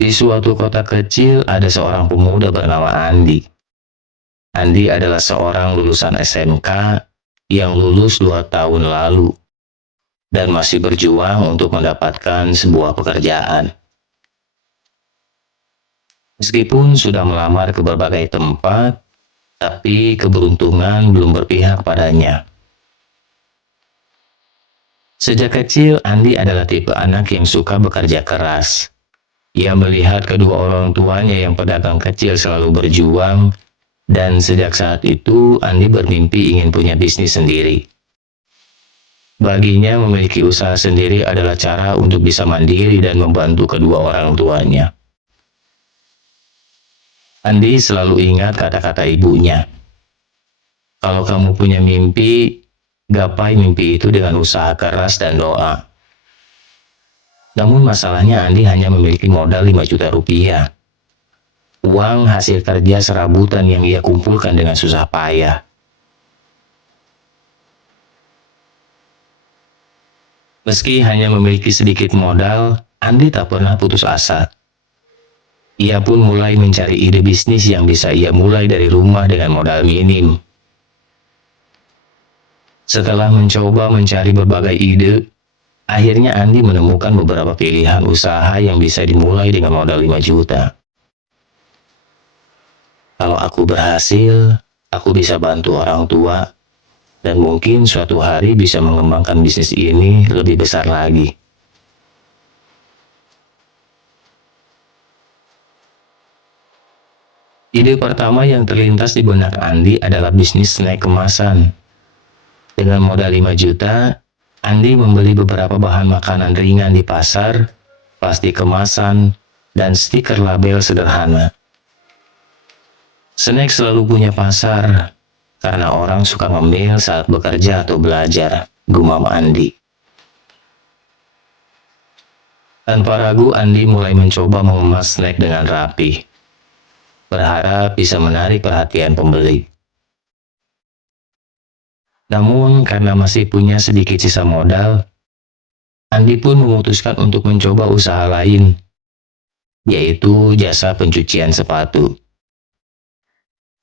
Di suatu kota kecil ada seorang pemuda bernama Andi. Andi adalah seorang lulusan SMK yang lulus 2 tahun lalu dan masih berjuang untuk mendapatkan sebuah pekerjaan. Meskipun sudah melamar ke berbagai tempat, tapi keberuntungan belum berpihak padanya. Sejak kecil, Andi adalah tipe anak yang suka bekerja keras. Ia melihat kedua orang tuanya yang pedagang kecil selalu berjuang, dan sejak saat itu Andi bermimpi ingin punya bisnis sendiri. Baginya memiliki usaha sendiri adalah cara untuk bisa mandiri dan membantu kedua orang tuanya. Andi selalu ingat kata-kata ibunya. Kalau kamu punya mimpi, gapai mimpi itu dengan usaha keras dan doa. Namun masalahnya Andi hanya memiliki modal 5 juta rupiah. Uang hasil kerja serabutan yang ia kumpulkan dengan susah payah. Meski hanya memiliki sedikit modal, Andi tak pernah putus asa. Ia pun mulai mencari ide bisnis yang bisa ia mulai dari rumah dengan modal minim. Setelah mencoba mencari berbagai ide, akhirnya Andi menemukan beberapa pilihan usaha yang bisa dimulai dengan modal 5 juta. Kalau aku berhasil, aku bisa bantu orang tua, dan mungkin suatu hari bisa mengembangkan bisnis ini lebih besar lagi. Ide pertama yang terlintas di benak Andi adalah bisnis snack kemasan. Dengan modal 5 juta, Andi membeli beberapa bahan makanan ringan di pasar, plastik kemasan, dan stiker label sederhana. Snack selalu punya pasar, karena orang suka ngemil saat bekerja atau belajar, gumam Andi. Tanpa ragu, Andi mulai mencoba mengemas snack dengan rapi, berharap bisa menarik perhatian pembeli. Namun, karena masih punya sedikit sisa modal, Andi pun memutuskan untuk mencoba usaha lain, yaitu jasa pencucian sepatu.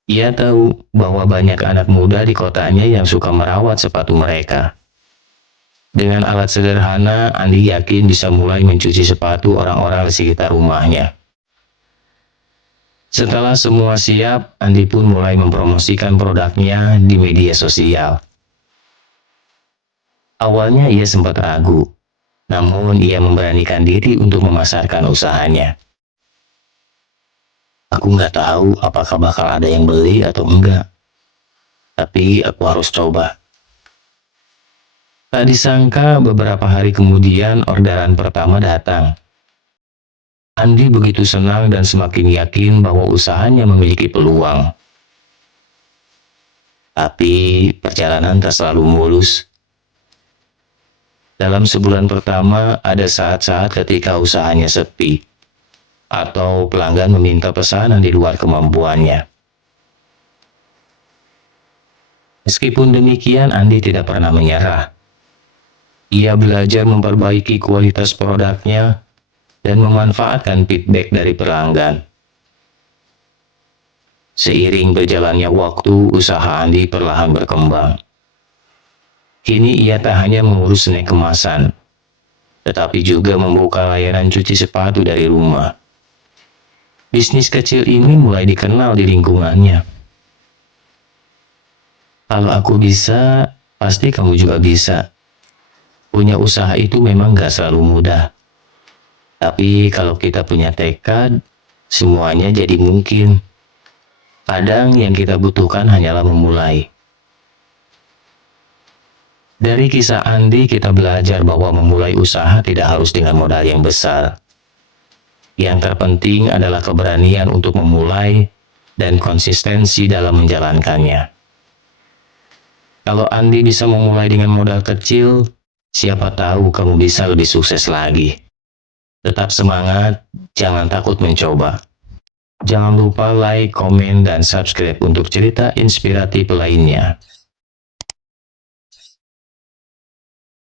Ia tahu bahwa banyak anak muda di kotanya yang suka merawat sepatu mereka. Dengan alat sederhana, Andi yakin bisa mulai mencuci sepatu orang-orang di sekitar rumahnya. Setelah semua siap, Andi pun mulai mempromosikan produknya di media sosial. Awalnya ia sempat ragu, namun ia memberanikan diri untuk memasarkan usahanya. Aku nggak tahu apakah bakal ada yang beli atau enggak, tapi aku harus coba. Tak disangka beberapa hari kemudian orderan pertama datang. Andi begitu senang dan semakin yakin bahwa usahanya memiliki peluang. Tapi perjalanan tak selalu mulus. Dalam sebulan pertama ada saat-saat ketika usahanya sepi, atau pelanggan meminta pesanan di luar kemampuannya. Meskipun demikian, Andi tidak pernah menyerah. Ia belajar memperbaiki kualitas produknya dan memanfaatkan feedback dari pelanggan. Seiring berjalannya waktu, usaha Andi perlahan berkembang. Kini ia tak hanya mengurus snack kemasan, tetapi juga membuka layanan cuci sepatu dari rumah. Bisnis kecil ini mulai dikenal di lingkungannya. Kalau aku bisa, pasti kamu juga bisa. Punya usaha itu memang gak selalu mudah. Tapi kalau kita punya tekad, semuanya jadi mungkin. Kadang yang kita butuhkan hanyalah memulai. Dari kisah Andi kita belajar bahwa memulai usaha tidak harus dengan modal yang besar. Yang terpenting adalah keberanian untuk memulai dan konsistensi dalam menjalankannya. Kalau Andi bisa memulai dengan modal kecil, siapa tahu kamu bisa lebih sukses lagi. Tetap semangat, jangan takut mencoba. Jangan lupa like, komen, dan subscribe untuk cerita inspiratif lainnya.